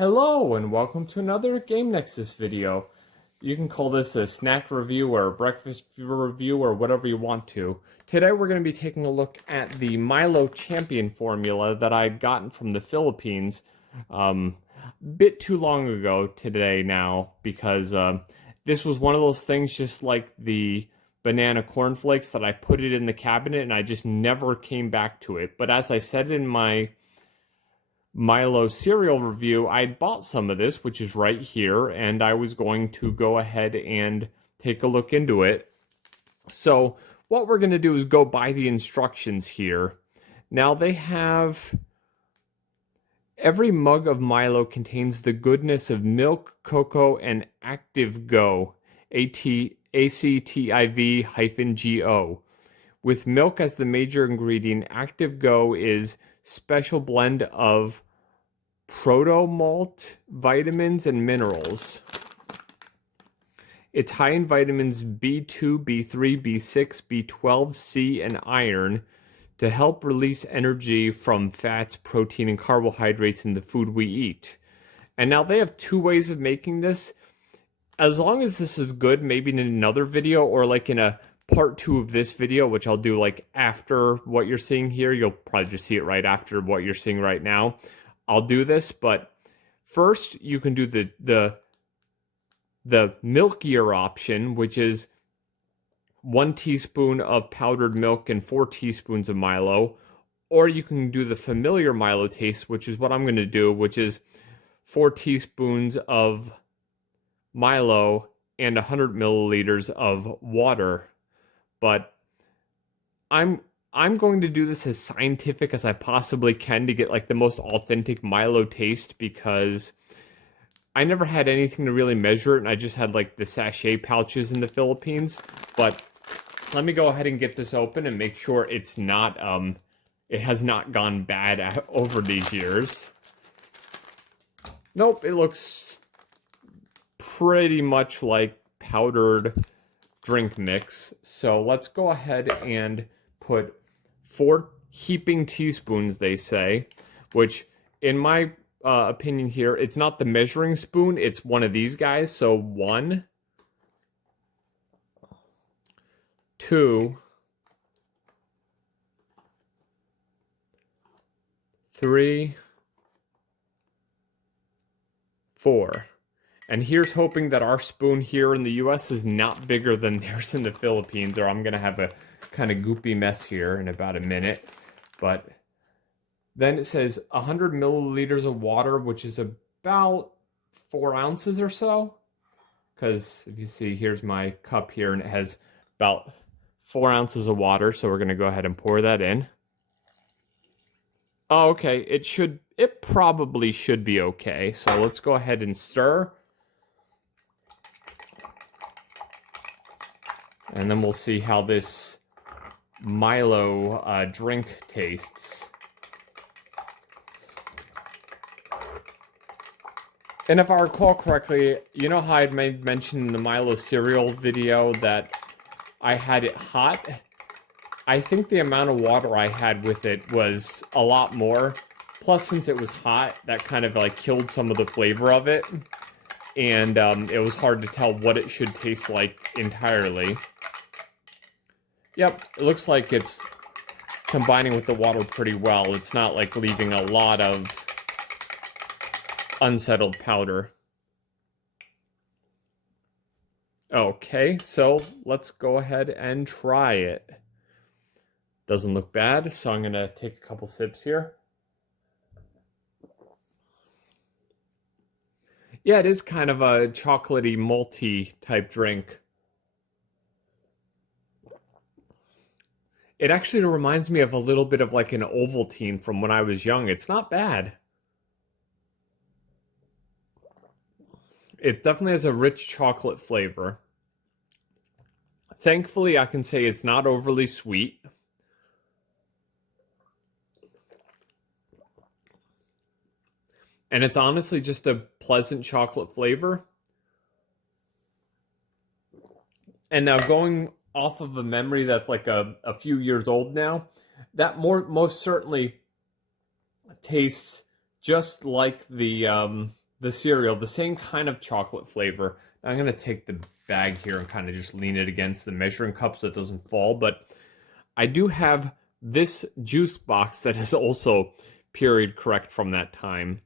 Hello and welcome to another Game Nexus video. You can call this a snack review or a breakfast review or whatever you want to. Today we're going to be taking a look at the Milo Champion formula that I'd gotten from the Philippines a bit too long ago today now, because this was one of those things just like the banana cornflakes that I put it in the cabinet and I just never came back to it. But as I said in my Milo cereal review, I'd bought some of this, which is right here, and I was going to go ahead and take a look into it. So what we're going to do is go by the instructions here. Now they have, every mug of Milo contains the goodness of milk, cocoa, and Active Go, ACTIV-GO. With milk as the major ingredient, Active Go is special blend of proto malt, vitamins, and minerals. It's high in vitamins B2, B3, B6, B12, C, and iron to help release energy from fats, protein, and carbohydrates in the food we eat. And now they have two ways of making this. As long as this is good, maybe in another video or like in a part 2 of this video, which I'll do like after what you're seeing here. You'll probably just see it right after what you're seeing right now. I'll do this, but first you can do the milkier option, which is 1 teaspoon of powdered milk and 4 teaspoons of Milo. Or you can do the familiar Milo taste, which is what I'm going to do, which is 4 teaspoons of Milo and 100 milliliters of water. But I'm going to do this as scientific as I possibly can to get like the most authentic Milo taste, because I never had anything to really measure it, and I just had like the sachet pouches in the Philippines. But let me go ahead and get this open and make sure it's not it has not gone bad over these years. Nope, it looks pretty much like powdered drink mix. So let's go ahead and put 4 heaping teaspoons, they say, which in my opinion here, it's not the measuring spoon, it's one of these guys. So 1, 2, 3, 4. And here's hoping that our spoon here in the US is not bigger than theirs in the Philippines, or I'm going to have a kind of goopy mess here in about a minute. But then it says 100 milliliters of water, which is about 4 ounces or so. Because if you see, here's my cup here, and it has about 4 ounces of water. So we're going to go ahead and pour that in. Oh, okay. It probably should be okay. So let's go ahead and stir. And then we'll see how this Milo drink tastes. And if I recall correctly, you know how I'd made mention in the Milo cereal video that I had it hot? I think the amount of water I had with it was a lot more. Plus, since it was hot, that kind of like killed some of the flavor of it. And it was hard to tell what it should taste like entirely. Yep, it looks like it's combining with the water pretty well. It's not like leaving a lot of unsettled powder. Okay, so let's go ahead and try it. Doesn't look bad, so I'm going to take a couple sips here. Yeah, it is kind of a chocolatey, malty type drink. It actually reminds me of a little bit of like an Ovaltine from when I was young. It's not bad. It definitely has a rich chocolate flavor. Thankfully, I can say it's not overly sweet. And it's honestly just a pleasant chocolate flavor. And now going off of a memory that's like a few years old now, that most certainly tastes just like the the cereal, the same kind of chocolate flavor. I'm going to take the bag here and kind of just lean it against the measuring cup so it doesn't fall. But I do have this juice box that is also period correct from that time.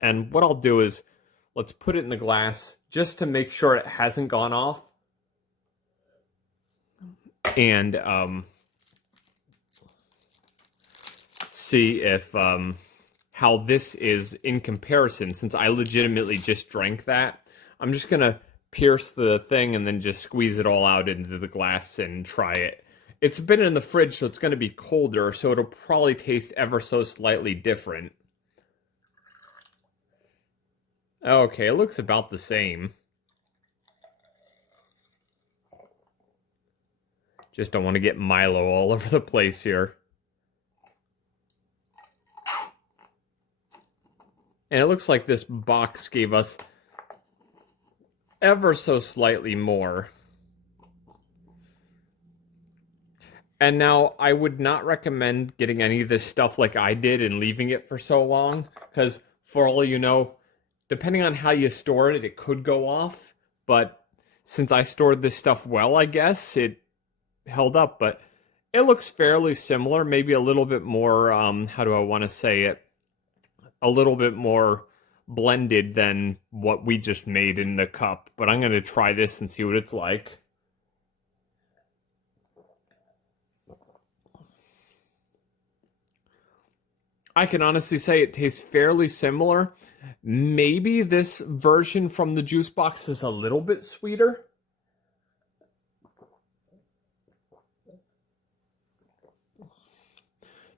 And what I'll do is, let's put it in the glass just to make sure it hasn't gone off. And see if how this is in comparison, since I legitimately just drank that. I'm just going to pierce the thing and then just squeeze it all out into the glass and try it. It's been in the fridge, so it's going to be colder, so it'll probably taste ever so slightly different. Okay, it looks about the same. Just don't want to get Milo all over the place here. And it looks like this box gave us ever so slightly more. And now, I would not recommend getting any of this stuff like I did and leaving it for so long. Because, for all you know, depending on how you store it, it could go off. But since I stored this stuff well, I guess, it held up. But it looks fairly similar. Maybe a little bit more, how do I want to say it? A little bit more blended than what we just made in the cup. But I'm going to try this and see what it's like. I can honestly say it tastes fairly similar. Maybe this version from the juice box is a little bit sweeter.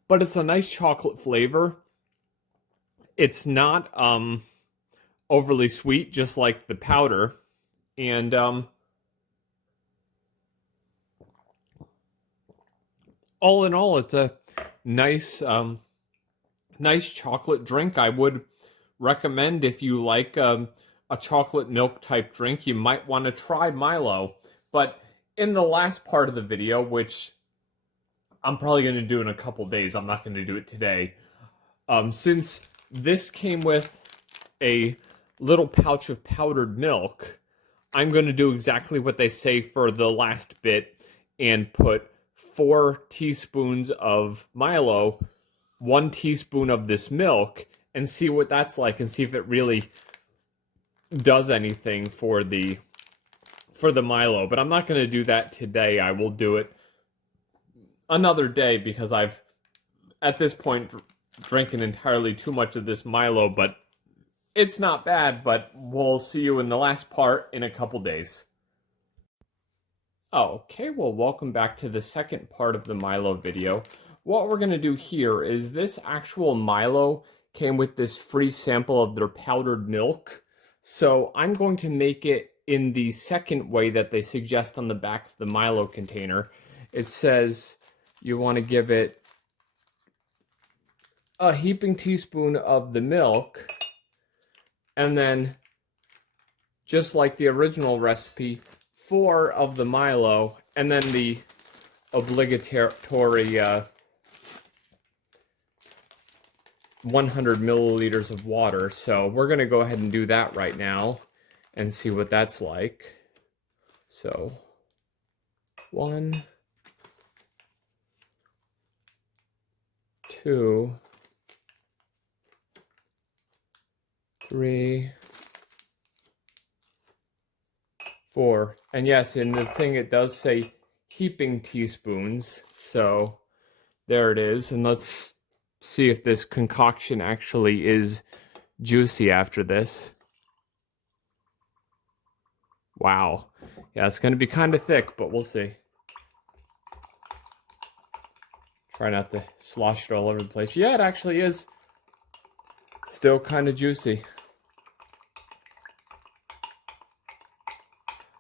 But it's a nice chocolate flavor. It's not overly sweet, just like the powder. And all in all, it's a nice nice chocolate drink. I would recommend, if you like a chocolate milk type drink, you might want to try Milo. But in the last part of the video, which I'm probably going to do in a couple days, I'm not going to do it today, since this came with a little pouch of powdered milk, I'm going to do exactly what they say for the last bit and put 4 teaspoons of Milo, 1 teaspoon of this milk, and see what that's like, and see if it really does anything for the Milo. But I'm not going to do that today. I will do it another day, because I've, at this point, drinking entirely too much of this Milo. But it's not bad. But we'll see you in the last part in a couple days. Okay, well, welcome back to the second part of the Milo video. What we're going to do here is, this actual Milo came with this free sample of their powdered milk. So I'm going to make it in the second way that they suggest on the back of the Milo container. It says you want to give it a heaping teaspoon of the milk, and then, just like the original recipe, 4 of the Milo, and then the obligatory 100 milliliters of water. So we're going to go ahead and do that right now and see what that's like. So 1, 2, 3, 4. And yes, in the thing it does say heaping teaspoons. So there it is. And let's see if this concoction actually is juicy after this. Wow. Yeah, it's going to be kind of thick, but we'll see. Try not to slosh it all over the place. Yeah, it actually is still kind of juicy.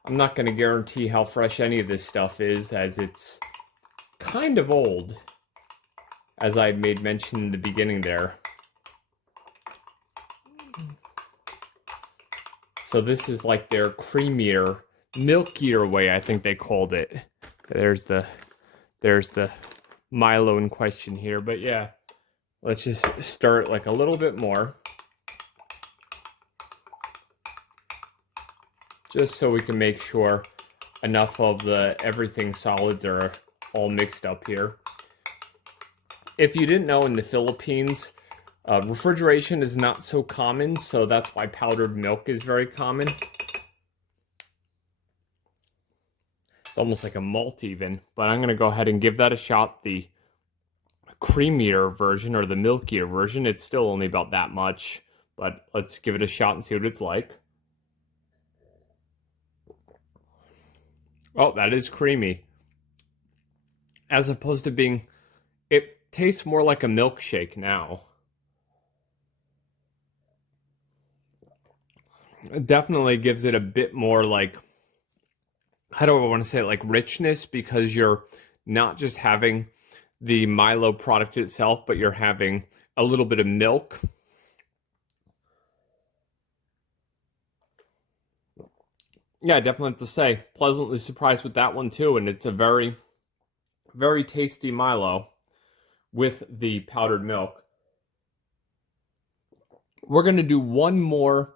I'm not going to guarantee how fresh any of this stuff is, as it's kind of old, as I made mention in the beginning there. So this is like their creamier, milkier way, I think they called it. There's the Milo in question here. But yeah, let's just stir it like a little bit more. just so we can make sure enough of the everything solids are all mixed up here. If you didn't know, in the Philippines, refrigeration is not so common, so that's why powdered milk is very common. It's almost like a malt even, but I'm going to go ahead and give that a shot. The creamier version, or the milkier version, it's still only about that much, but let's give it a shot and see what it's like. Oh, that is creamy. As opposed to being, it tastes more like a milkshake now. It definitely gives it a bit more, like, how do I want to say it, like richness, because you're not just having the Milo product itself, but you're having a little bit of milk. Yeah, I definitely have to say, pleasantly surprised with that one too, and it's a very, very tasty Milo with the powdered milk. We're going to do one more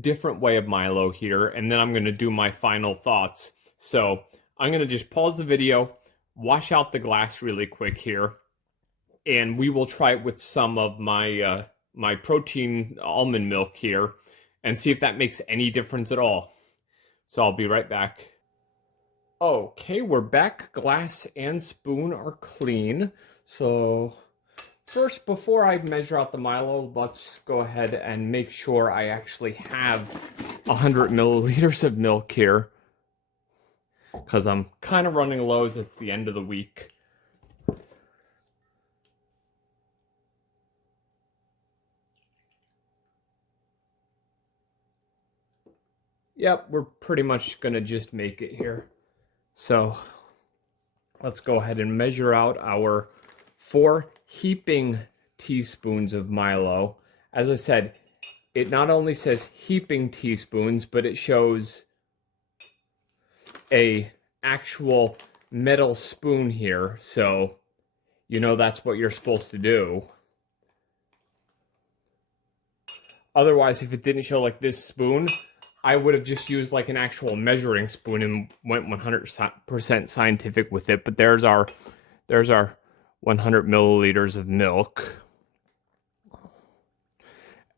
different way of Milo here, and then I'm going to do my final thoughts. So I'm going to just pause the video, wash out the glass really quick here, and we will try it with some of my my protein almond milk here and see if that makes any difference at all. So I'll be right back. Okay, we're back. Glass and spoon are clean. So first, before I measure out the Milo, let's go ahead and make sure I actually have 100 milliliters of milk here, because I'm kind of running low as it's the end of the week. Yep, we're pretty much gonna just make it here. So let's go ahead and measure out our 4 heaping teaspoons of Milo. As I said, it not only says heaping teaspoons, but it shows a actual metal spoon here, so you know that's what you're supposed to do. Otherwise, if it didn't show like this spoon, I would have just used like an actual measuring spoon and went 100% scientific with it. But there's our 100 milliliters of milk.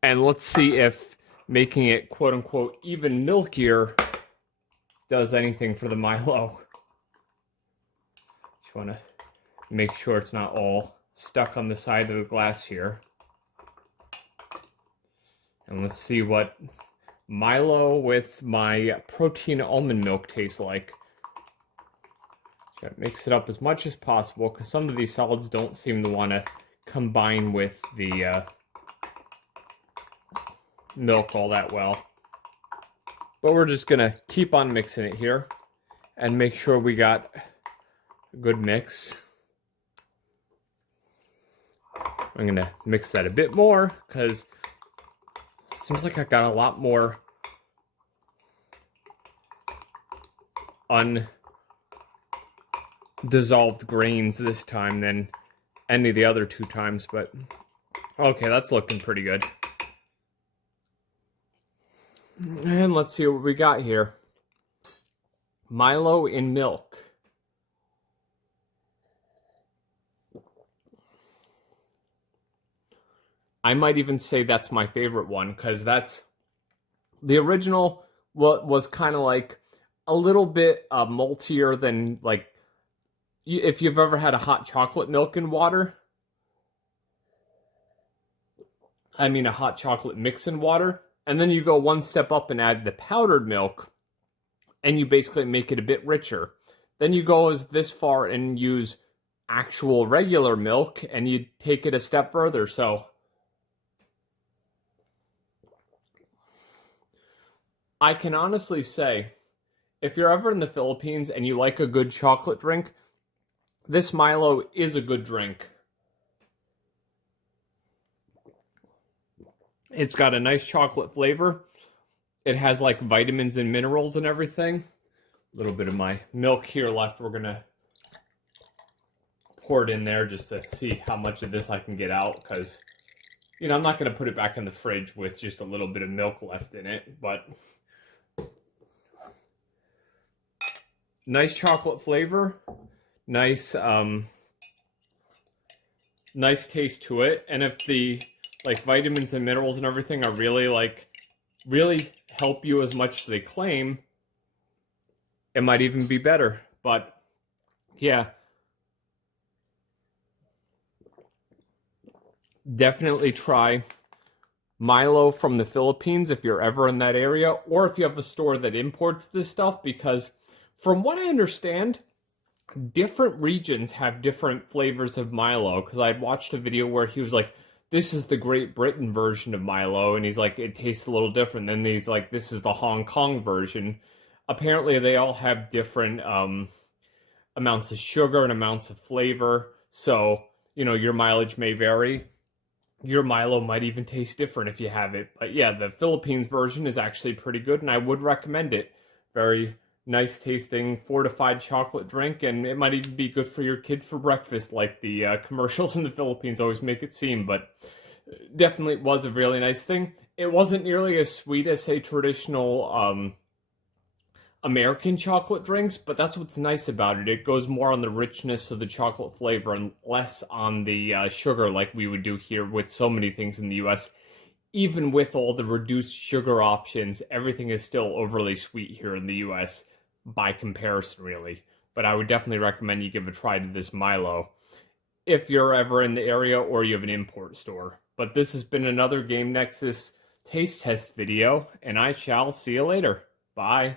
And let's see if making it quote unquote even milkier does anything for the Milo. Just want to make sure it's not all stuck on the side of the glass here. And let's see what Milo with my protein almond milk tastes like. Mix it up as much as possible, because some of these solids don't seem to want to combine with the milk all that well. But we're just going to keep on mixing it here and make sure we got a good mix. I'm going to mix that a bit more, because it seems like I got a lot more undissolved grains this time than any of the other 2 times, but okay, that's looking pretty good. And let's see what we got here. Milo in milk. I might even say that's my favorite one, because that's the original. What was kind of like a little bit maltier than, like, if you've ever had a hot chocolate milk and water. I mean, a hot chocolate mix in water. And then you go one step up and add the powdered milk, and you basically make it a bit richer. Then you go this far and use actual regular milk, and you take it a step further. So I can honestly say, if you're ever in the Philippines and you like a good chocolate drink, this Milo is a good drink. It's got a nice chocolate flavor. It has like vitamins and minerals and everything. A little bit of my milk here left. We're going to pour it in there just to see how much of this I can get out, because, you know, I'm not going to put it back in the fridge with just a little bit of milk left in it, but nice chocolate flavor, nice nice taste to it. And if the like vitamins and minerals and everything are really help you as much as they claim, it might even be better. But yeah, definitely try Milo from the Philippines if you're ever in that area, or if you have a store that imports this stuff, because from what I understand, different regions have different flavors of Milo. Because I'd watched a video where he was like, this is the Great Britain version of Milo, and he's like, it tastes a little different. Then he's like, this is the Hong Kong version. Apparently they all have different amounts of sugar and amounts of flavor, so your mileage may vary. Your Milo might even taste different if you have it. But yeah, the Philippines version is actually pretty good, and I would recommend it. Very nice tasting fortified chocolate drink, and it might even be good for your kids for breakfast, like the commercials in the Philippines always make it seem. But definitely was a really nice thing. It wasn't nearly as sweet as, say, traditional American chocolate drinks, but that's what's nice about it. It goes more on the richness of the chocolate flavor and less on the sugar, like we would do here with so many things in the US. Even with all the reduced sugar options, everything is still overly sweet here in the US by comparison, really. But I would definitely recommend you give a try to this Milo if you're ever in the area or you have an import store. But this has been another Game Nexus taste test video, and I shall see you later. Bye.